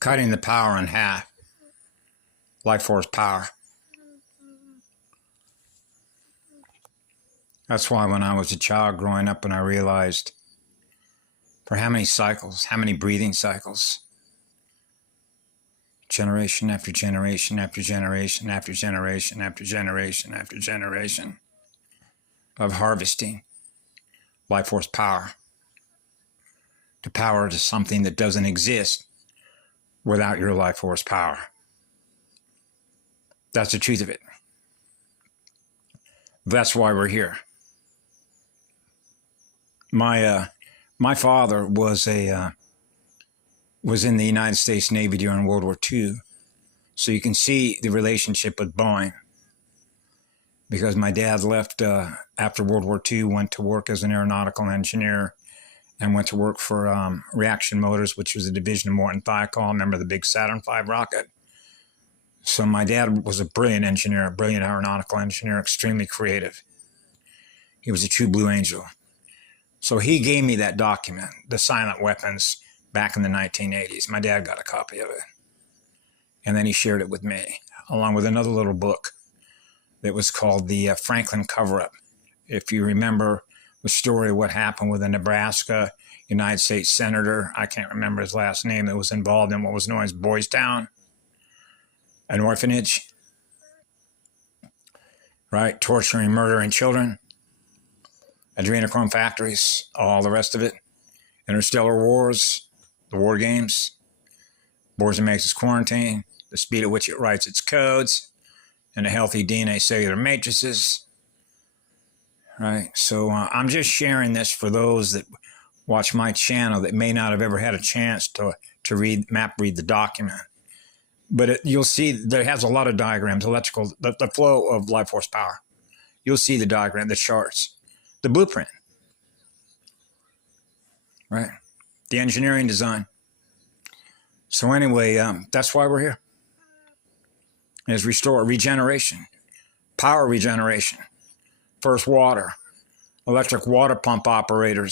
cutting the power in half. Life force power. That's why when I was a child growing up and I realized for how many cycles, how many breathing cycles, generation after generation after generation after generation after generation after generation of harvesting life force power to power to something that doesn't exist without your life force power. That's the truth of it. That's why we're here. My father was in the United States Navy during World War II, so you can see the relationship with Boeing. Because my dad left after World War II, went to work as an aeronautical engineer, and went to work for Reaction Motors, which was a division of Morton Thiokol. Remember the big Saturn V rocket? So my dad was a brilliant engineer, a brilliant aeronautical engineer, extremely creative. He was a true Blue Angel. So he gave me that document, the silent weapons, back in the 1980s. My dad got a copy of it. And then he shared it with me, along with another little book that was called the Franklin Cover-Up. If you remember the story of what happened with a Nebraska United States Senator, I can't remember his last name, that was involved in what was known as Boys Town, an orphanage, right? Torturing, murdering children, adrenochrome factories, all the rest of it. Interstellar wars, the war games, Borzamax's quarantine, the speed at which it writes its codes, and the healthy DNA cellular matrices, right? So I'm just sharing this for those that watch my channel that may not have ever had a chance to read the document. But you'll see there has a lot of diagrams, electrical, the flow of life force power. You'll see the diagram, the charts, the blueprint, right? The engineering design. So anyway, that's why we're here. Is restore regeneration, power regeneration, first water, electric water pump operators.